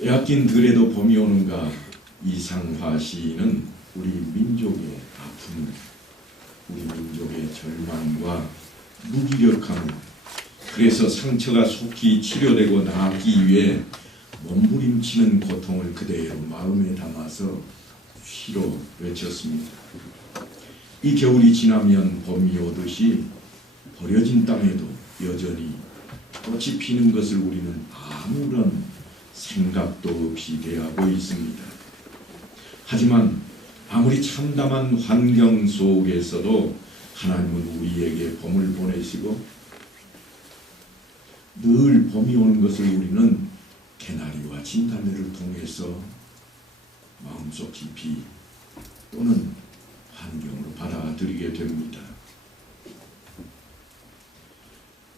빼앗긴 들에도 봄이 오는가. 이상화 시인은 우리 민족의 아픔, 우리 민족의 절망과 무기력함, 그래서 상처가 속히 치료되고 나기 위해 몸부림치는 고통을 그대로 마음에 담아서 시로 외쳤습니다. 이 겨울이 지나면 봄이 오듯이 버려진 땅에도 여전히 꽃이 피는 것을 우리는 아무런 생각도 없이 대하고 있습니다. 하지만 아무리 참담한 환경 속에서도 하나님은 우리에게 봄을 보내시고 늘 봄이 오는 것을 우리는 개나리와 진달래를 통해서 마음속 깊이 또는 환경으로 받아들이게 됩니다.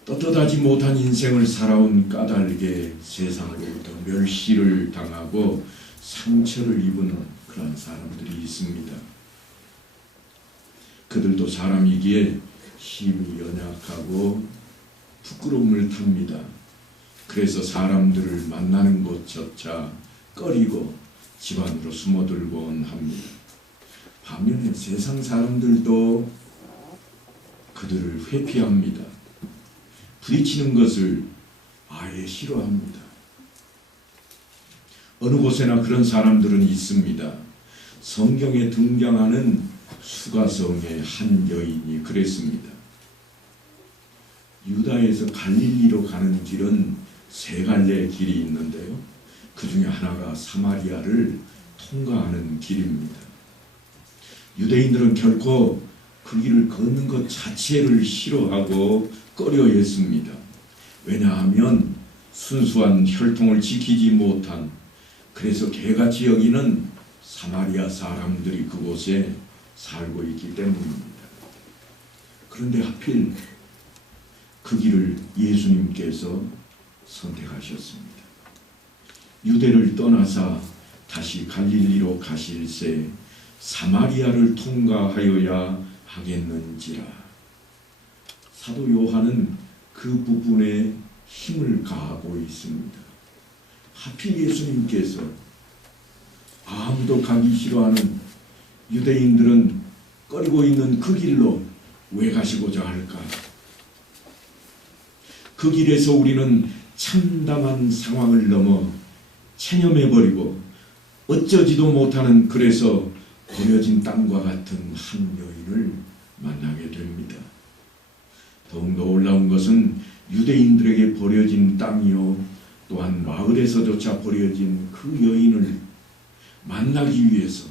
떳떳하지 못한 인생을 살아온 까닭에 세상으로부터 멸시를 당하고 상처를 입은 그런 사람들이 있습니다. 그들도 사람이기에 힘이 연약하고 부끄러움을 탑니다. 그래서 사람들을 만나는 곳조차 꺼리고 집 안으로 숨어들곤 합니다. 반면에 세상 사람들도 그들을 회피합니다. 부딪히는 것을 아예 싫어합니다. 어느 곳에나 그런 사람들은 있습니다. 성경에 등장하는 수가성의 한 여인이 그랬습니다. 유다에서 갈릴리로 가는 길은 세 갈래 길이 있는데요. 그 중에 하나가 사마리아를 통과하는 길입니다. 유대인들은 결코 그 길을 걷는 것 자체를 싫어하고 꺼려했습니다. 왜냐하면 순수한 혈통을 지키지 못한, 그래서 개같이 여기는 사마리아 사람들이 그곳에 살고 있기 때문입니다. 그런데 하필 그 길을 예수님께서 선택하셨습니다. 유대를 떠나사 다시 갈릴리로 가실새 사마리아를 통과하여야 하겠는지라. 사도 요한은 그 부분에 힘을 가하고 있습니다. 하필 예수님께서 아무도 가기 싫어하는 유대인들은 꺼리고 있는 그 길로 왜 가시고자 할까? 그 길에서 우리는 참담한 상황을 넘어 체념해버리고 어쩌지도 못하는, 그래서 버려진 땅과 같은 한 여인을 만나게 됩니다. 더욱 놀라운 것은 유대인들에게 버려진 땅이요 또한 마을에서조차 버려진 그 여인을 만나기 위해서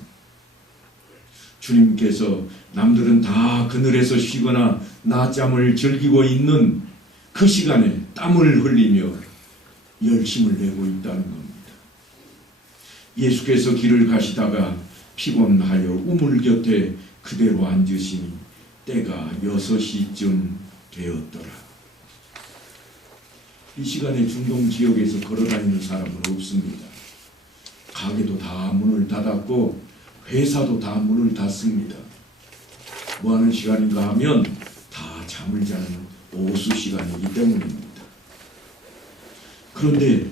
주님께서 남들은 다 그늘에서 쉬거나 낮잠을 즐기고 있는 그 시간에 땀을 흘리며 열심을 내고 있다는 겁니다. 예수께서 길을 가시다가 피곤하여 우물 곁에 그대로 앉으시니 때가 6시쯤 되었더라. 이 시간에 중동 지역에서 걸어다니는 사람은 없습니다. 가게도 다 문을 닫았고 회사도 다 문을 닫습니다. 뭐하는 시간인가 하면 다 잠을 자는 오수 시간이기 때문입니다. 그런데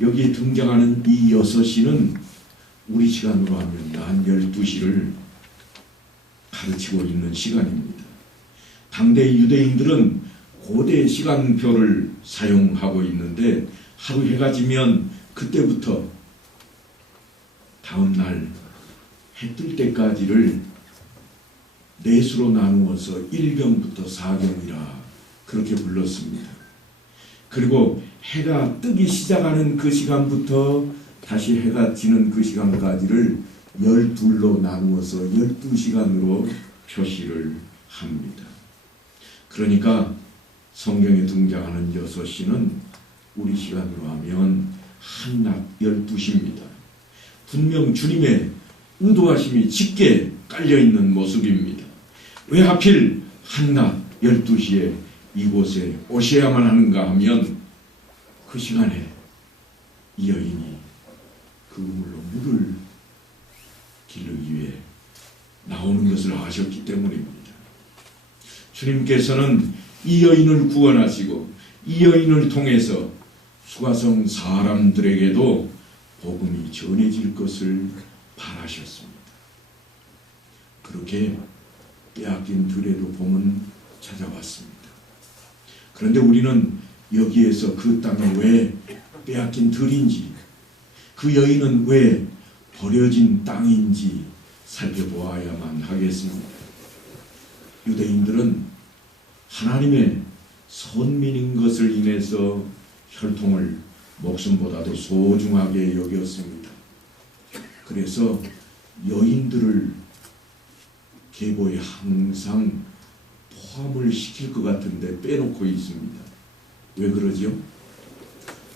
여기에 등장하는 이 6시는 우리 시간으로 하면 낮 12시를 가르치고 있는 시간입니다. 당대 유대인들은 고대 시간표를 사용하고 있는데 하루 해가 지면 그때부터 다음날 해 뜰 때까지를 넷으로 나누어서 1경부터 4경이라 그렇게 불렀습니다. 그리고 해가 뜨기 시작하는 그 시간부터 다시 해가 지는 그 시간까지를 12로 나누어서 12시간으로 표시를 합니다. 그러니까 성경에 등장하는 6시는 우리 시간으로 하면 한낮 12시입니다. 분명 주님의 의도하심이 짙게 깔려있는 모습입니다. 왜 하필 한낮 12시에 이곳에 오셔야만 하는가 하면 그 시간에 이 여인이 그 우물로 물을 기르기 위해 나오는 것을 아셨기 때문입니다. 주님께서는 이 여인을 구원하시고 이 여인을 통해서 수가성 사람들에게도 복음이 전해질 것을 바라셨습니다. 그렇게 빼앗긴 들에도 봄은 찾아왔습니다. 그런데 우리는 여기에서 그 땅이 왜 빼앗긴 들인지, 그 여인은 왜 버려진 땅인지 살펴보아야만 하겠습니다. 유대인들은 하나님의 선민인 것을 인해서 혈통을 목숨보다도 소중하게 여겼습니다. 그래서 여인들을 계보에 항상 포함을 시킬 것 같은데 빼놓고 있습니다. 왜 그러죠?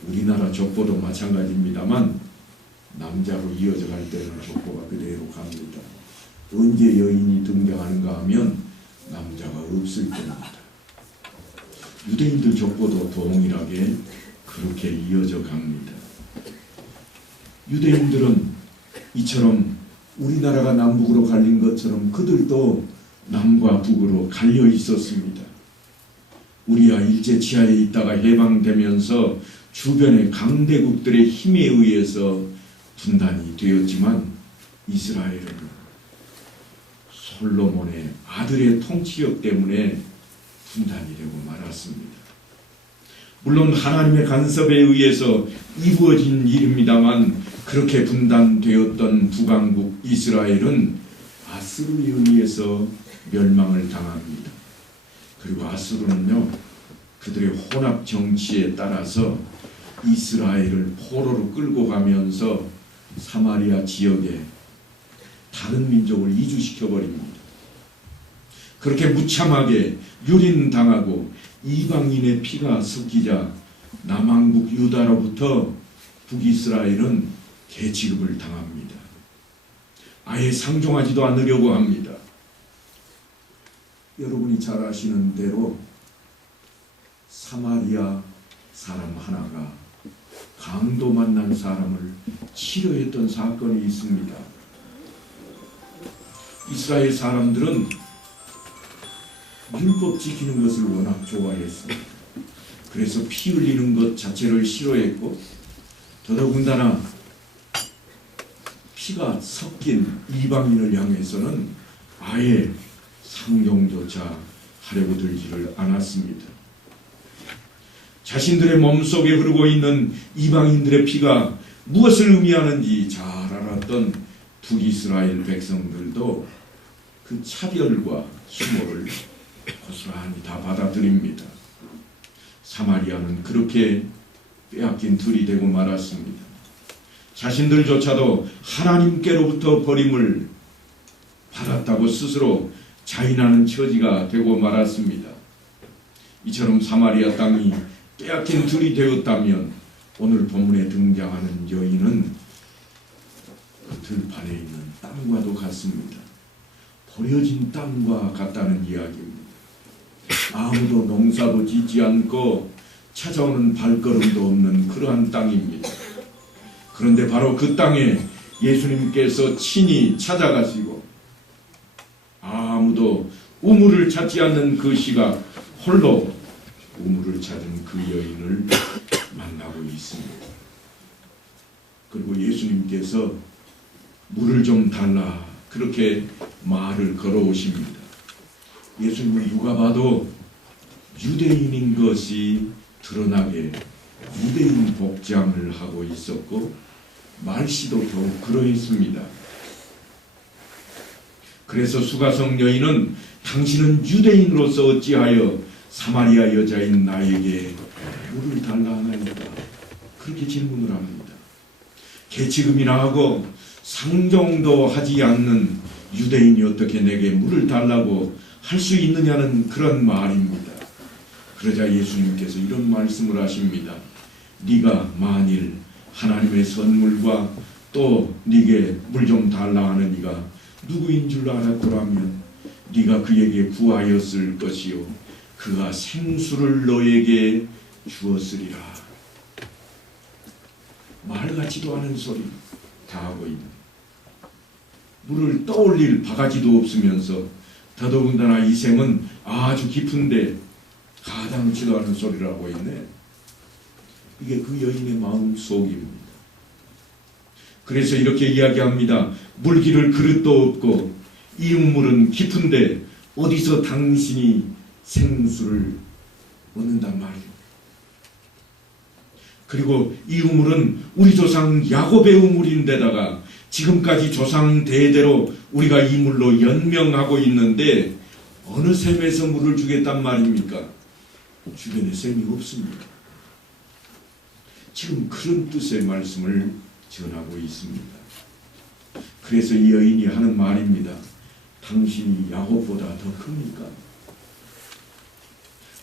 우리나라 족보도 마찬가지입니다만 남자로 이어져 갈 때는 족보가 그대로 갑니다. 언제 여인이 등장하는가 하면 남자가 없을 때입니다. 유대인들 족보도 동일하게 그렇게 이어져 갑니다. 유대인들은 이처럼 우리나라가 남북으로 갈린 것처럼 그들도 남과 북으로 갈려 있었습니다. 우리야 일제 치하에 있다가 해방되면서 주변의 강대국들의 힘에 의해서 분단이 되었지만 이스라엘은 솔로몬의 아들의 통치력 때문에 분단이 되고 말았습니다. 물론 하나님의 간섭에 의해서 이루어진 일입니다만 그렇게 분단되었던 북왕국 이스라엘은 아수르에 의해서 멸망을 당합니다. 그리고 아수르는요, 그들의 혼합 정치에 따라서 이스라엘을 포로로 끌고 가면서 사마리아 지역에 다른 민족을 이주시켜 버립니다. 그렇게 무참하게 유린당하고 이방인의 피가 섞이자 남왕국 유다로부터 북이스라엘은 개취급을 당합니다. 아예 상종하지도 않으려고 합니다. 여러분이 잘 아시는 대로 사마리아 사람 하나가 강도 만난 사람을 치료했던 사건이 있습니다. 이스라엘 사람들은 율법 지키는 것을 워낙 좋아했습니다. 그래서 피 흘리는 것 자체를 싫어했고 더더군다나 피가 섞인 이방인을 향해서는 아예 상종조차 하려고 들지를 않았습니다. 자신들의 몸속에 흐르고 있는 이방인들의 피가 무엇을 의미하는지 잘 알았던 북이스라엘 백성들도 그 차별과 혐오를 고스란히 다 받아들입니다. 사마리아는 그렇게 빼앗긴 들이 되고 말았습니다. 자신들조차도 하나님께로부터 버림을 받았다고 스스로 자인하는 처지가 되고 말았습니다. 이처럼 사마리아 땅이 빼앗긴 들이 되었다면 오늘 본문에 등장하는 여인은 그 들판에 있는 땅과도 같습니다. 버려진 땅과 같다는 이야기입니다. 아무도 농사도 짓지 않고 찾아오는 발걸음도 없는 그러한 땅입니다. 그런데 바로 그 땅에 예수님께서 친히 찾아가시고 아무도 우물을 찾지 않는 그 시각 홀로 우물을 찾은 그 여인을 만나고 있습니다. 그리고 예수님께서 물을 좀 달라 그렇게 말을 걸어오십니다. 예수님은 누가 봐도 유대인인 것이 드러나게 유대인 복장을 하고 있었고 말씨도 더욱 그러했습니다. 그래서 수가성 여인은 당신은 유대인으로서 어찌하여 사마리아 여자인 나에게 물을 달라 하나이까? 그렇게 질문을 합니다. 계치금이나 하고 상종도 하지 않는 유대인이 어떻게 내게 물을 달라고 할 수 있느냐는 그런 말입니다. 그러자 예수님께서 이런 말씀을 하십니다. 네가 만일 하나님의 선물과 또 네게 물 좀 달라 하는 이가 누구인 줄 알았더라면 네가 그에게 구하였을 것이요 그가 생수를 너에게 주었으리라. 말 같지도 않은 소리 다 하고 있는, 물을 떠올릴 바가지도 없으면서 더더군다나 이 샘은 아주 깊은데 가당치도 않은 소리를 하고 있네. 이게 그 여인의 마음 속입니다. 그래서 이렇게 이야기합니다. 물기를 그릇도 없고 이 우물은 깊은데 어디서 당신이 생수를 얻는단 말이에요. 그리고 이 우물은 우리 조상 야곱의 우물인데다가 지금까지 조상 대대로 우리가 이 물로 연명하고 있는데 어느 샘에서 물을 주겠단 말입니까? 주변에 샘이 없습니다. 지금 그런 뜻의 말씀을 전하고 있습니다. 그래서 이 여인이 하는 말입니다. 당신이 야곱보다 더 큽니까?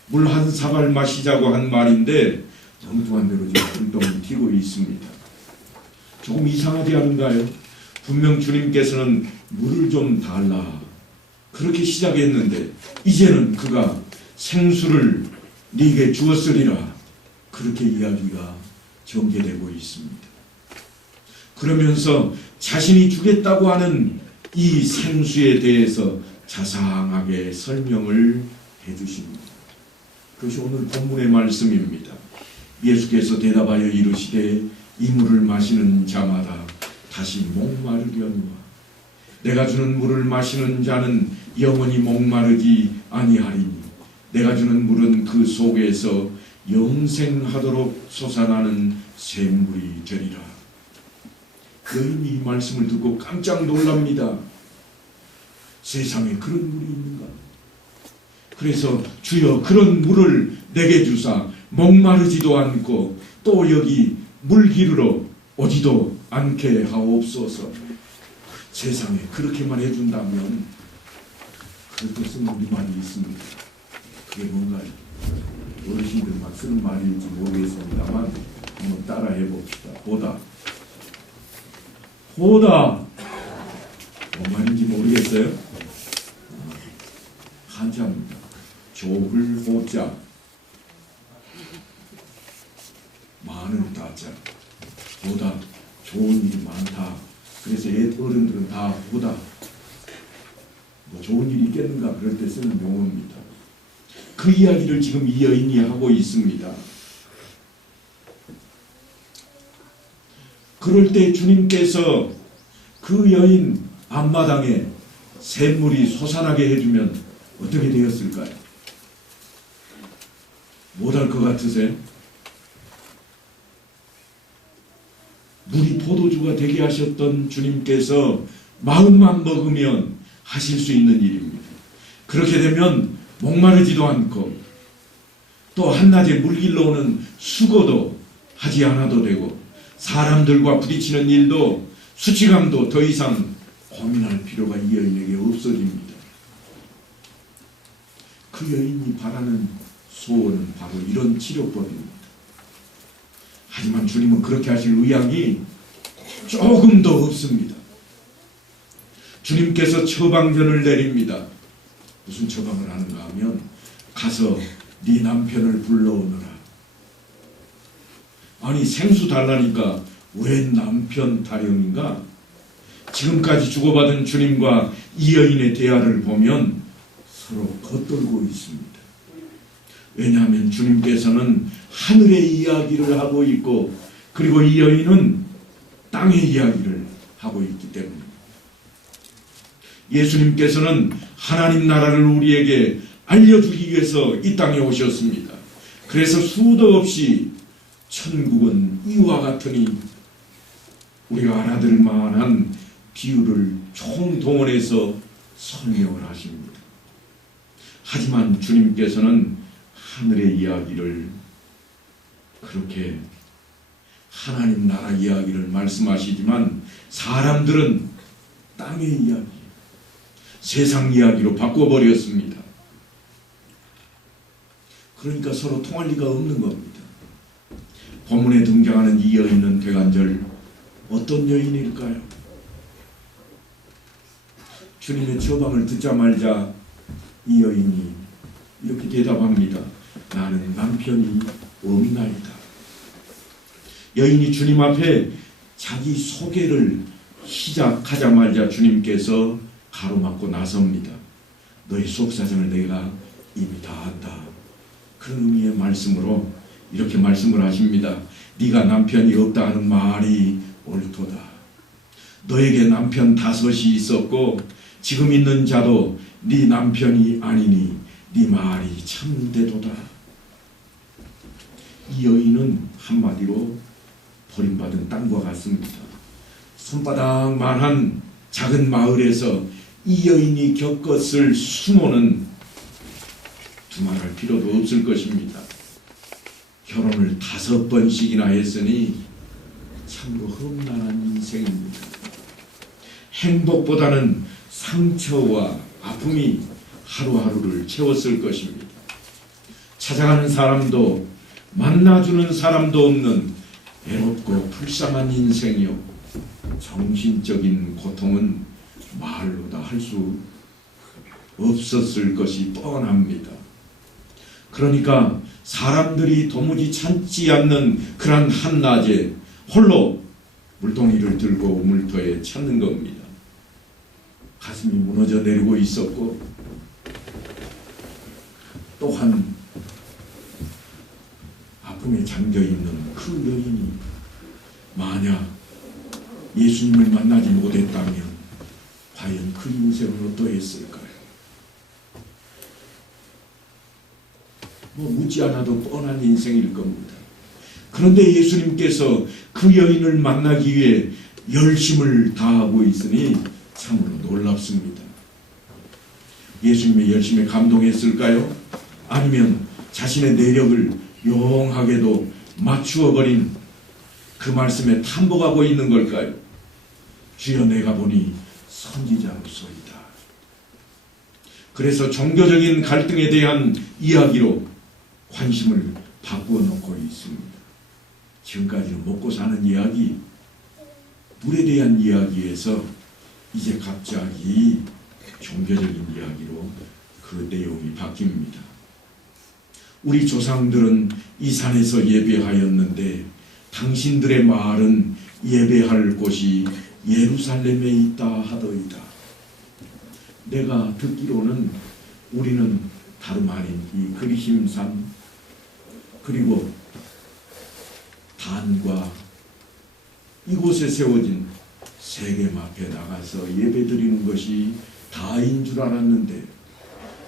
물 한 사발 마시자고 한 말인데 엉뚱한 대로 지금 불똥이 튀고 있습니다. 조금 이상하지 않은가요? 분명 주님께서는 물을 좀 달라 그렇게 시작했는데 이제는 그가 생수를 네게 주었으리라 그렇게 이야기가 전개되고 있습니다. 그러면서 자신이 주겠다고 하는 이 생수에 대해서 자상하게 설명을 해주십니다. 그것이 오늘 본문의 말씀입니다. 예수께서 대답하여 이르시되 이 물을 마시는 자마다 다시 목마르려니와 내가 주는 물을 마시는 자는 영원히 목마르지 아니하리니 내가 주는 물은 그 속에서 영생하도록 솟아나는 샘물이 되리라. 여인이 이 말씀을 듣고 깜짝 놀랍니다. 세상에 그런 물이 있는가? 그래서 주여 그런 물을 내게 주사 목마르지도 않고 또 여기 물기르러 오지도 않게 하옵소서. 세상에 그렇게만 해준다면 그 뜻은 우리말이 있습니다. 그게 뭔가요? 어르신들만 쓰는 말일지 모르겠습니다만 한번 따라해 봅시다. 보다 뭔 말인지 모르겠어요? 한자입니다. 좁을 호자 많은 따자 보다 좋은 일이 많다. 그래서 옛 어른들은 다 보다 뭐 좋은 일이 있겠는가 그럴 때 쓰는 용어입니다. 그 이야기를 지금 이 여인이 하고 있습니다. 그럴 때 주님께서 그 여인 앞마당에 샘물이 솟아나게 해주면 어떻게 되었을까요? 못할 것 같으세요? 물이 포도주가 되게 하셨던 주님께서 마음만 먹으면 하실 수 있는 일입니다. 그렇게 되면 목마르지도 않고 또 한낮에 물길러 오는 수고도 하지 않아도 되고 사람들과 부딪히는 일도 수치감도 더 이상 고민할 필요가 이 여인에게 없어집니다. 그 여인이 바라는 소원은 바로 이런 치료법입니다. 하지만 주님은 그렇게 하실 의향이 조금도 없습니다. 주님께서 처방전을 내립니다. 무슨 처방을 하는가 하면 가서 네 남편을 불러오너라. 아니 생수 달라니까 왜 남편 타령인가? 지금까지 주고받은 주님과 이 여인의 대화를 보면 서로 겉돌고 있습니다. 왜냐하면 주님께서는 하늘의 이야기를 하고 있고 그리고 이 여인은 땅의 이야기를 하고 있기 때문입니다. 예수님께서는 하나님 나라를 우리에게 알려주기 위해서 이 땅에 오셨습니다. 그래서 수도 없이 천국은 이와 같으니 우리가 알아들을 만한 비유를 총동원해서 설명을 하십니다. 하지만 주님께서는 하늘의 이야기를 그렇게 하나님 나라 이야기를 말씀하시지만 사람들은 땅의 이야기, 세상 이야기로 바꿔버렸습니다. 그러니까 서로 통할 리가 없는 겁니다. 본문에 등장하는 이 여인은 되간절 어떤 여인일까요? 주님의 처방을 듣자마자 이 여인이 이렇게 대답합니다. 나는 남편이 없나이다. 여인이 주님 앞에 자기 소개를 시작하자마자 주님께서 가로막고 나섭니다. 너의 속사정을 내가 이미 다 안다. 그런 의미의 말씀으로 이렇게 말씀을 하십니다. 네가 남편이 없다 하는 말이 옳도다. 너에게 남편 5이 있었고 지금 있는 자도 네 남편이 아니니 네 말이 참되도다. 이 여인은 한마디로 버림받은 땅과 같습니다. 손바닥만한 작은 마을에서 이 여인이 겪었을 수모는 두말할 필요도 없을 것입니다. 결혼을 5번씩이나 했으니 참으로 험난한 인생입니다. 행복보다는 상처와 아픔이 하루하루를 채웠을 것입니다. 찾아가는 사람도 만나주는 사람도 없는 외롭고 불쌍한 인생이요. 정신적인 고통은 말로 다 할 수 없었을 것이 뻔합니다. 그러니까 사람들이 도무지 참지 않는 그런 한낮에 홀로 물동이를 들고 우물터에 찾는 겁니다. 가슴이 무너져 내리고 있었고 또한 아픔에 잠겨있는 그 여인이 만약 예수님을 만나지 못했다면 과연 그 인생은 어떠했을까요? 묻지 않아도 뻔한 인생일 겁니다. 그런데 예수님께서 그 여인을 만나기 위해 열심을 다하고 있으니 참으로 놀랍습니다. 예수님의 열심에 감동했을까요? 아니면 자신의 내력을 용하게도 맞추어버린 그 말씀에 탐복하고 있는 걸까요? 주여 내가 보니 선지자로소이다. 그래서 종교적인 갈등에 대한 이야기로 관심을 바꾸어 놓고 있습니다. 지금까지는 먹고 사는 이야기, 물에 대한 이야기에서 이제 갑자기 종교적인 이야기로 그 내용이 바뀝니다. 우리 조상들은 이 산에서 예배하였는데 당신들의 말은 예배할 곳이 예루살렘에 있다 하더이다. 내가 듣기로는 우리는 다름 아닌 이 그리심산 그리고 단과 이곳에 세워진 세겜 앞에 나가서 예배드리는 것이 다인 줄 알았는데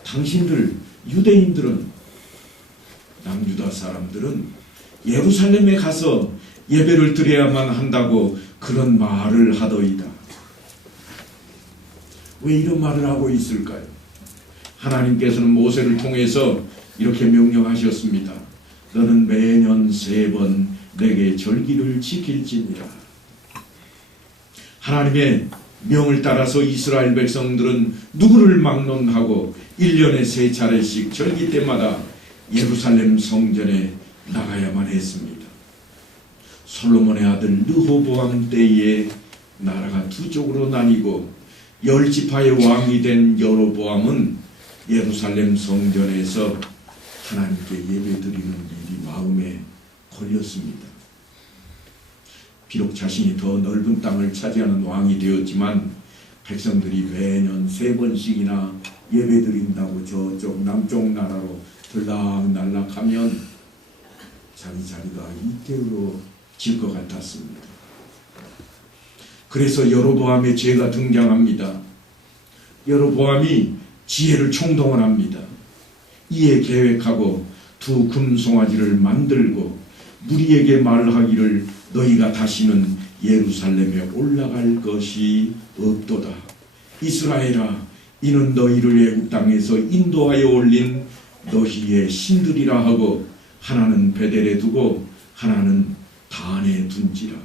당신들 유대인들은 남유다 사람들은 예루살렘에 가서 예배를 드려야만 한다고 그런 말을 하더이다. 왜 이런 말을 하고 있을까요? 하나님께서는 모세를 통해서 이렇게 명령하셨습니다. 너는 매년 3번 내게 절기를 지킬지니라. 하나님의 명을 따라서 이스라엘 백성들은 누구를 막론하고 1년에 3차례씩 절기 때마다 예루살렘 성전에 나가야만 했습니다. 솔로몬의 아들 르호보암 때에 나라가 2쪽으로 나뉘고 10지파의 왕이 된 여로보암은 예루살렘 성전에서 하나님께 예배드리는 일이 마음에 걸렸습니다. 비록 자신이 더 넓은 땅을 차지하는 왕이 되었지만 백성들이 매년 3번씩이나 예배드린다고 저쪽 남쪽 나라로 들락날락하면 자기 자리가 이태우러질 것 같았습니다. 그래서 여로보암의 죄가 등장합니다. 여로보암이 지혜를 총동원합니다. 이에 계획하고 2 금송아지를 만들고 무리에게 말하기를 너희가 다시는 예루살렘에 올라갈 것이 없도다. 이스라엘아, 이는 너희를 애국 땅에서 인도하여 올린 너희의 신들이라 하고 하나는 베델에 두고 하나는 단에 둔지라.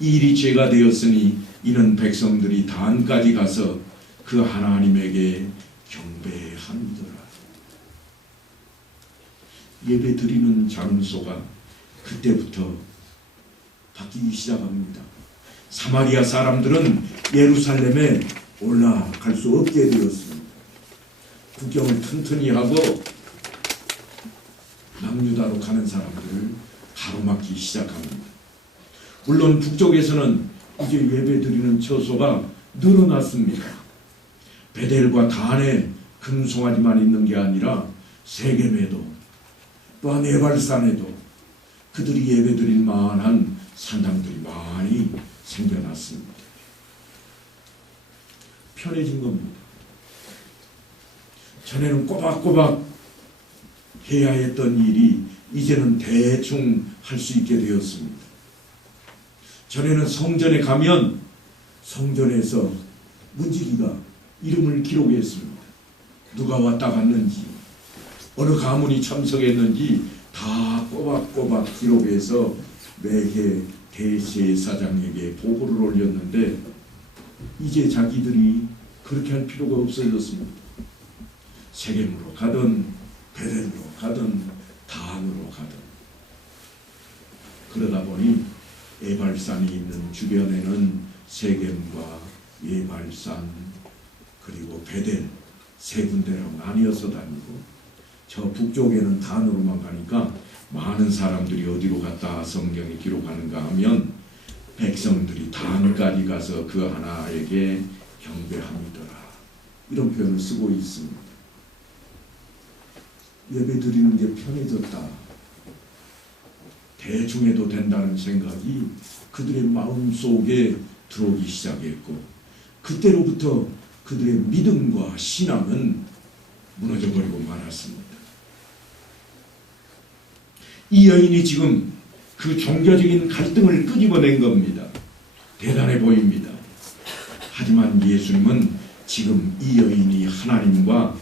이 일이 죄가 되었으니 이는 백성들이 단까지 가서 그 하나님에게 경배함이더라. 예배 드리는 장소가 그때부터 바뀌기 시작합니다. 사마리아 사람들은 예루살렘에 올라갈 수 없게 되었습니다. 국경을 튼튼히 하고 남유다로 가는 사람들을 가로막기 시작합니다. 물론 북쪽에서는 이제 예배드리는 처소가 늘어났습니다. 베델과 단에 금송아지만 있는 게 아니라 세겜에도 또한 에발산에도 그들이 예배드릴 만한 산당들이 많이 생겨났습니다. 편해진 겁니다. 전에는 꼬박꼬박 해야 했던 일이 이제는 대충 할 수 있게 되었습니다. 전에는 성전에 가면 성전에서 문지기가 이름을 기록했습니다. 누가 왔다 갔는지, 어느 가문이 참석했는지 다 꼬박꼬박 기록해서 매해 대제사장에게 보고를 올렸는데 이제 자기들이 그렇게 할 필요가 없어졌습니다. 세겜으로 가든 베델로 가든 단으로 가든 그러다 보니 에발산이 있는 주변에는 세겜과 에발산 그리고 베델 세 군데로 나뉘어서 다니고 저 북쪽에는 단으로만 가니까 많은 사람들이 어디로 갔다 성경이 기록하는가 하면 백성들이 단까지 가서 그 하나에게 경배함이더라. 이런 표현을 쓰고 있습니다. 예배 드리는 게 편해졌다. 대충 해도 된다는 생각이 그들의 마음속에 들어오기 시작했고 그때로부터 그들의 믿음과 신앙은 무너져버리고 말았습니다. 이 여인이 지금 그 종교적인 갈등을 끄집어낸 겁니다. 대단해 보입니다. 하지만 예수님은 지금 이 여인이 하나님과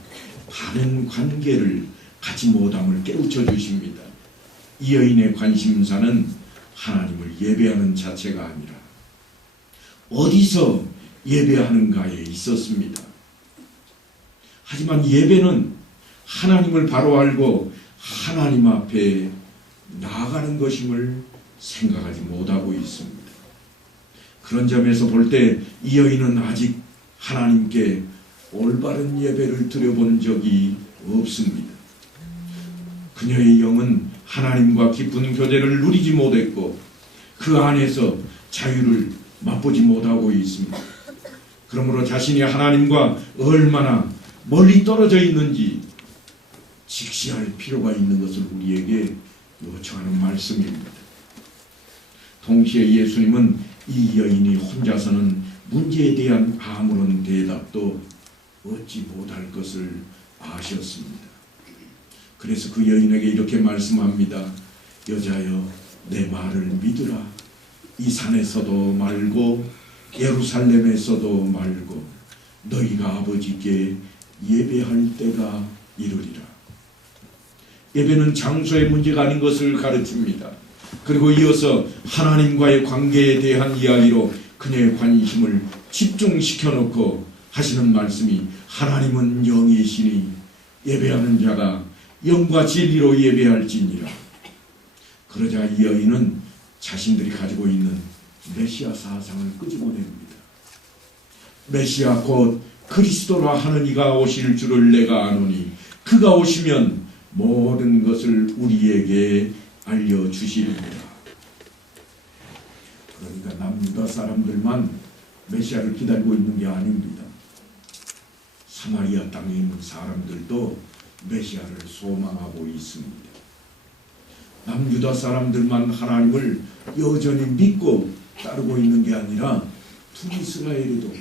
바른 관계를 갖지 못함을 깨우쳐 주십니다. 이 여인의 관심사는 하나님을 예배하는 자체가 아니라 어디서 예배하는가에 있었습니다. 하지만 예배는 하나님을 바로 알고 하나님 앞에 나아가는 것임을 생각하지 못하고 있습니다. 그런 점에서 볼 때 이 여인은 아직 하나님께 올바른 예배를 드려본 적이 없습니다. 그녀의 영은 하나님과 깊은 교제를 누리지 못했고 그 안에서 자유를 맛보지 못하고 있습니다. 그러므로 자신이 하나님과 얼마나 멀리 떨어져 있는지 직시할 필요가 있는 것을 우리에게 요청하는 말씀입니다. 동시에 예수님은 이 여인이 혼자서는 문제에 대한 아무런 대답도 얻지 못할 것을 아셨습니다. 그래서 그 여인에게 이렇게 말씀합니다. 여자여 내 말을 믿으라. 이 산에서도 말고 예루살렘에서도 말고 너희가 아버지께 예배할 때가 이르리라. 예배는 장소의 문제가 아닌 것을 가르칩니다. 그리고 이어서 하나님과의 관계에 대한 이야기로 그녀의 관심을 집중시켜 놓고 하시는 말씀이 하나님은 영이시니 예배하는 자가 영과 진리로 예배할지니라. 그러자 이 여인은 자신들이 가지고 있는 메시아 사상을 끄집어냅니다. 메시아 곧 그리스도라 하는 이가 오실 줄을 내가 아노니 그가 오시면 모든 것을 우리에게 알려주시리라. 그러니까 남유다 사람들만 메시아를 기다리고 있는 게 아닙니다. 사마리아 땅에 있는 사람들도 메시아를 소망하고 있습니다. 남유다 사람들만 하나님을 여전히 믿고 따르고 있는 게 아니라 북이스라엘에도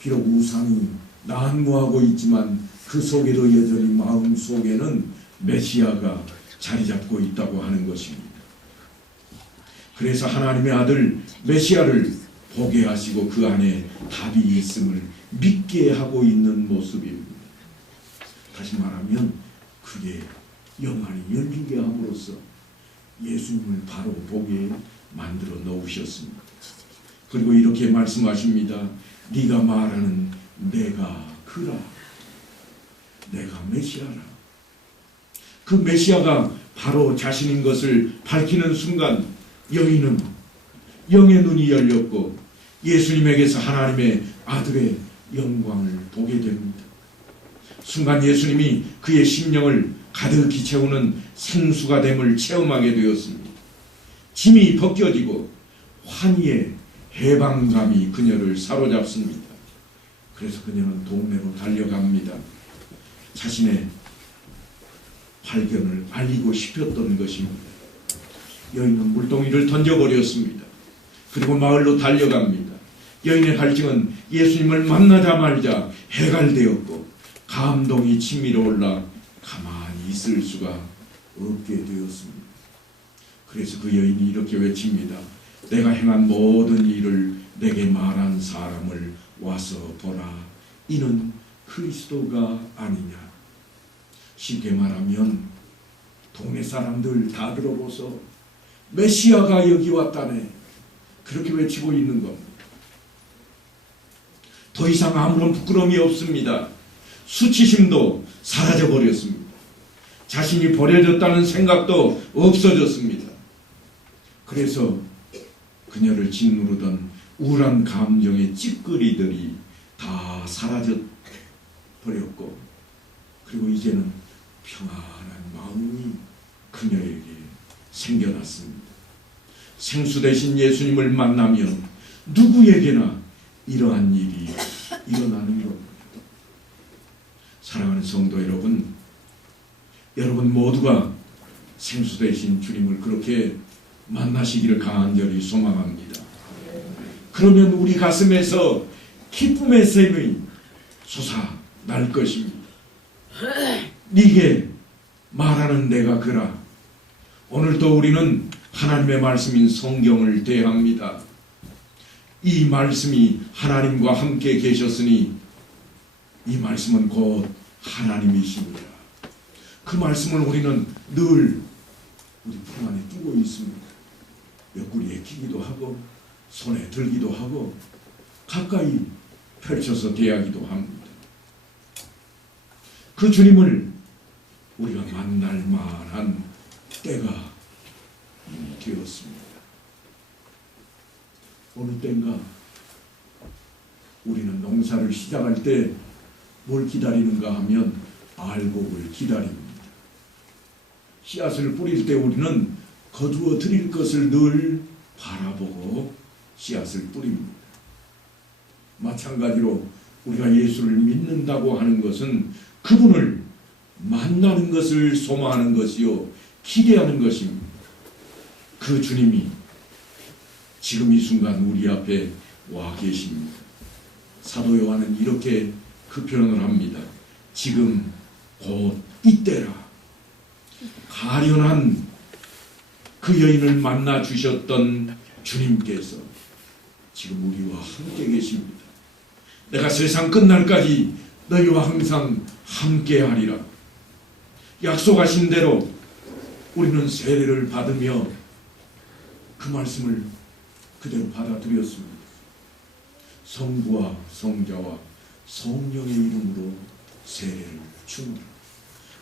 비록 우상이 난무하고 있지만 그 속에도 여전히 마음속에는 메시아가 자리 잡고 있다고 하는 것입니다. 그래서 하나님의 아들 메시아를 보게 하시고 그 안에 답이 있음을 믿게 하고 있는 모습입니다. 다시 말하면 그게 영안이 열리게 함으로써 예수님을 바로 보게 만들어 놓으셨습니다. 그리고 이렇게 말씀하십니다. 네가 말하는 내가 그라. 내가 메시아라. 그 메시아가 바로 자신인 것을 밝히는 순간 여인은 영의 눈이 열렸고 예수님에게서 하나님의 아들의 영광을 보게 됩니다. 순간 예수님이 그의 심령을 가득히 채우는 생수가 됨을 체험하게 되었습니다. 짐이 벗겨지고 환희의 해방감이 그녀를 사로잡습니다. 그래서 그녀는 동네로 달려갑니다. 자신의 발견을 알리고 싶었던 것입니다. 여인은 물동이를 던져버렸습니다. 그리고 마을로 달려갑니다. 여인의 갈증은 예수님을 만나자마자 해갈되었고 감동이 치밀어 올라 가만히 있을 수가 없게 되었습니다. 그래서 그 여인이 이렇게 외칩니다. 내가 행한 모든 일을 내게 말한 사람을 와서 보라. 이는 그리스도가 아니냐. 쉽게 말하면 동네 사람들 다 들어보소. 메시아가 여기 왔다네. 그렇게 외치고 있는 겁니다. 더 이상 아무런 부끄러움이 없습니다. 수치심도 사라져버렸습니다. 자신이 버려졌다는 생각도 없어졌습니다. 그래서 그녀를 짓누르던 우울한 감정의 찌꺼리들이 다 사라져 버렸고, 그리고 이제는 평안한 마음이 그녀에게 생겨났습니다. 생수 대신 예수님을 만나면 누구에게나 이러한 일이 일어나는 겁니다. 사랑하는 성도 여러분, 여러분 모두가 생수 대신 주님을 그렇게 만나시기를 간절히 소망합니다. 그러면 우리 가슴에서 기쁨의 샘이 솟아날 것입니다. 네게 말하는 내가 그라. 오늘도 우리는 하나님의 말씀인 성경을 대합니다. 이 말씀이 하나님과 함께 계셨으니 이 말씀은 곧 하나님이십니다. 그 말씀을 우리는 늘 우리 품 안에 두고 있습니다. 옆구리에 끼기도 하고 손에 들기도 하고 가까이 펼쳐서 대하기도 합니다. 그 주님을 우리가 만날 만한 때가 이미 되었습니다. 어느 때인가 우리는 농사를 시작할 때 뭘 기다리는가 하면 알곡을 기다립니다. 씨앗을 뿌릴 때 우리는 거두어 드릴 것을 늘 바라보고 씨앗을 뿌립니다. 마찬가지로 우리가 예수를 믿는다고 하는 것은 그분을 만나는 것을 소망하는 것이요 기대하는 것입니다. 그 주님이 지금 이 순간 우리 앞에 와 계십니다. 사도 요한은 이렇게 그 표현을 합니다. 지금 곧 이때라. 가련한 그 여인을 만나 주셨던 주님께서 지금 우리와 함께 계십니다. 내가 세상 끝날까지 너희와 항상 함께 하리라. 약속하신 대로 우리는 세례를 받으며 그 말씀을 그대로 받아들였습니다. 성부와 성자와 성령의 이름으로 세례를 주노라.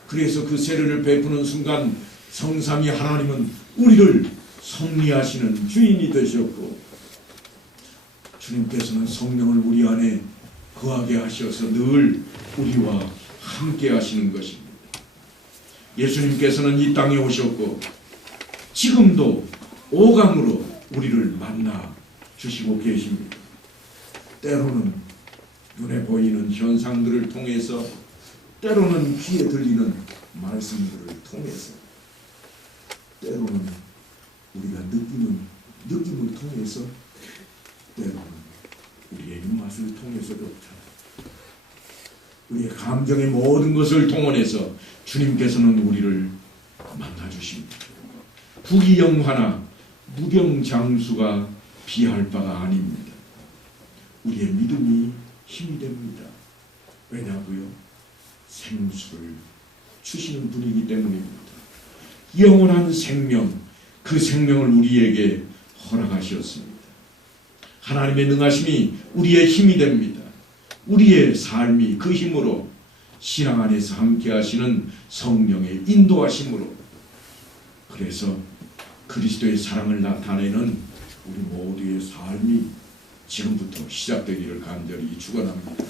그래서 그 세례를 베푸는 순간 성삼위 하나님은 우리를 섭리하시는 주인이 되셨고 주님께서는 성령을 우리 안에 거하게 하셔서 늘 우리와 함께 하시는 것입니다. 예수님께서는 이 땅에 오셨고 지금도 오감으로 우리를 만나 주시고 계십니다. 때로는 눈에 보이는 현상들을 통해서, 때로는 귀에 들리는 말씀들을 통해서, 때로는 우리가 느끼는 느낌을 통해서, 때로는 우리의 입맛을 통해서도 우리의 감정의 모든 것을 동원해서 주님께서는 우리를 만나주십니다. 부귀영화나 무병장수가 비할 바가 아닙니다. 우리의 믿음이 힘이 됩니다. 왜냐고요? 생수를 주시는 분이기 때문입니다. 영원한 생명, 그 생명을 우리에게 허락하셨습니다. 하나님의 능하심이 우리의 힘이 됩니다. 우리의 삶이 그 힘으로 신앙 안에서 함께 하시는 성령의 인도하심으로, 그래서 그리스도의 사랑을 나타내는 우리 모두의 삶이 지금부터 시작되기를 간절히 축원합니다.